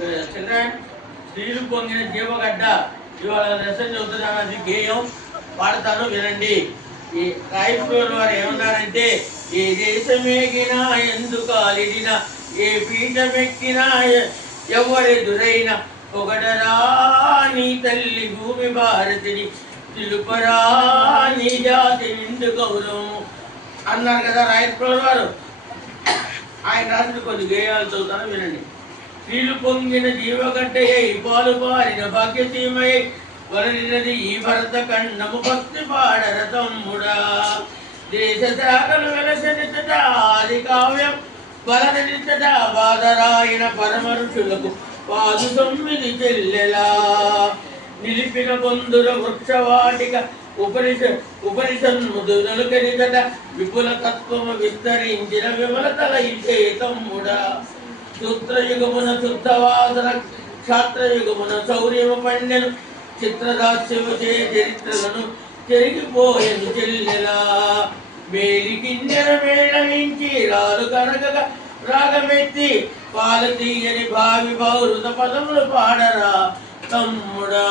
Children స్త్రీలు పొంగిన జీవగడ్డ ఇవాళ లెసన్ చదువుతున్నాను. అది గేయం పాడతాను, వినండి. ఈ రాయపూర్ వారు ఏమన్నారంటే, ఏ దేశమేగినా ఎందుకాలిడినా ఏ పీఠమెక్కినా ఎవరెదురైనా పొగడరా నీ తల్లి భూమి భారతిని, తెలుపరా నీ జాతి నిండు గౌరవం అన్నారు కదా రాయపూర్ వారు. ఆయన రాసిన కొన్ని గేయాలు చదువుతాను, వినండి. స్త్రీలు పొంగిన జీవగడ్డయ్యై పాలు పారిన భాగ్యసీమయ్యై వలనినది ఈ భరత ఖండము భక్తి పాడర తమ్ముడా. దేశ శాఖలు వెలసనితట ఆది కావ్యం వలననితట బాధరాయన పరమ ఋషులకు పాదు 9 చెల్లెలా. నిలిపిన బొందుల వృక్షవాటిక ఉపనిషన్ముదులకనితట విపుల తత్వము విస్తరించిన విమలతల ఇదే తమ్ముడా. సూత్రయుగమున శుద్ధవాసన క్షాత్రయుగమున శౌర్యము పండెను చిత్రదాస్యము చే చరిత్రలను చెరిగిపోయెను చెల్లెలా. మేలి కింజర మేళవించి రాలు కనక రాగమెత్తి పాల తీయని భావి పౌరుత పదములు పాడరా తమ్ముడా.